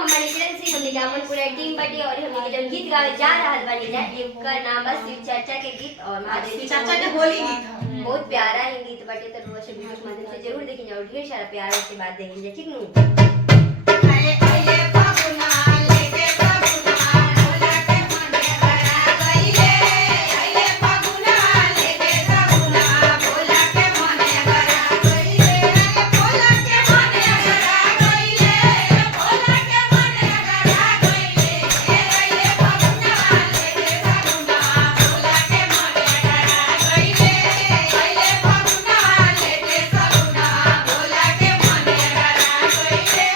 हमारे चैनल से हमने अपन पूरा टीम बाटी और हमने के जब गीत गावे जा रहल बानी जा एकर नाम बस शिव चर्चा के गीत और महादेव चर्चा के होली गीत बहुत प्यारा है गीत बाटे तो रोज वीडियो के माध्यम से जरूर देखेंगे और ढेर सारा प्यार के बाद देखेंगे ठीक नु आए आइए फागुना लेके फागुना भोला के मने करा गइले आइए फागुना लेके फागुना भोला के मने करा गइले भोला के मने करा गइले भोला के मने करा गइले आइए फागुना लेके फागुना भोला के मने करा गइले आइए फागुना लेके फागुना भोला के मने करा गइले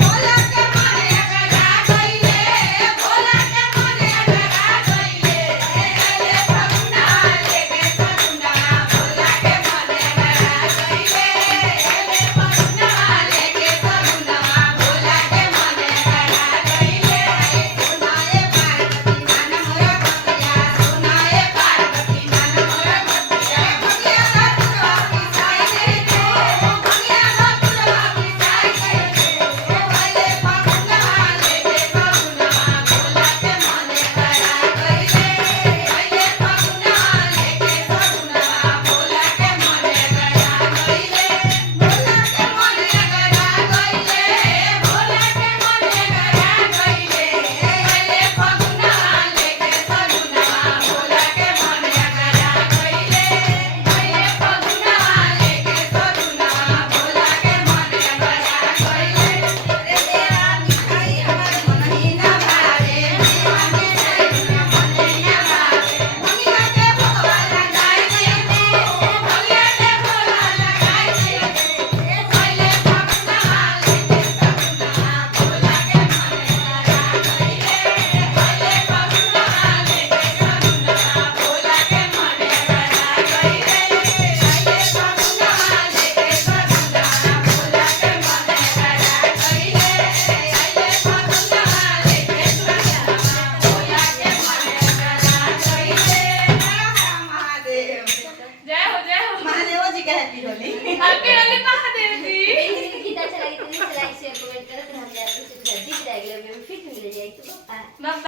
भोला के मने करा गइले भोला के मने करा गइले आइए फागुना लेके फागुना भोला के मने करा गइले आइए फागुना लेके फागुना भोला के मने करा गइले सुनाए पार्वती मन मोरा भक्तिया सुनाए पार्वती मन मोरा भक्तिया भगिया गातुआ पिसाई दे भगिया गातुआ पिसाई दे आइए फागुना लेके फागुना भोला के मने करा गइले आइए फागुना लेके फागुना भोला के मने करा गइले भोला के मने करा गइले भोला के मने करा गइले आइए फागुना लेके फागुना भोला के मने करा गइले आइए फागुना लेके फागुना भोला के मने करा गइले रे तेरा मिठाई हमर मनहि ना भावे दीवाने नहीं मने ना भावे भगिया के भगवा लगाई दे भगिया के भगवा लगाई दे आइए फागुना लेके फागुना भोला के मने करा गइले आइए फागुना लेके फागुना भोला के मने करा गइले आइए फागुना लेके फागुना भोला के मने करा गइले आइए फागुना लेके फागुना भोला के मने करा गइले महादेव जय हो महादेव जी के हैप्पी होली हैप्पी होली महादेव जी गीत अच्छा लगे तो प्लीज लाइक शेयर कमेंट करते रहना यार इससे दिख जाएगा फिर मिल जाएगी तो बाय।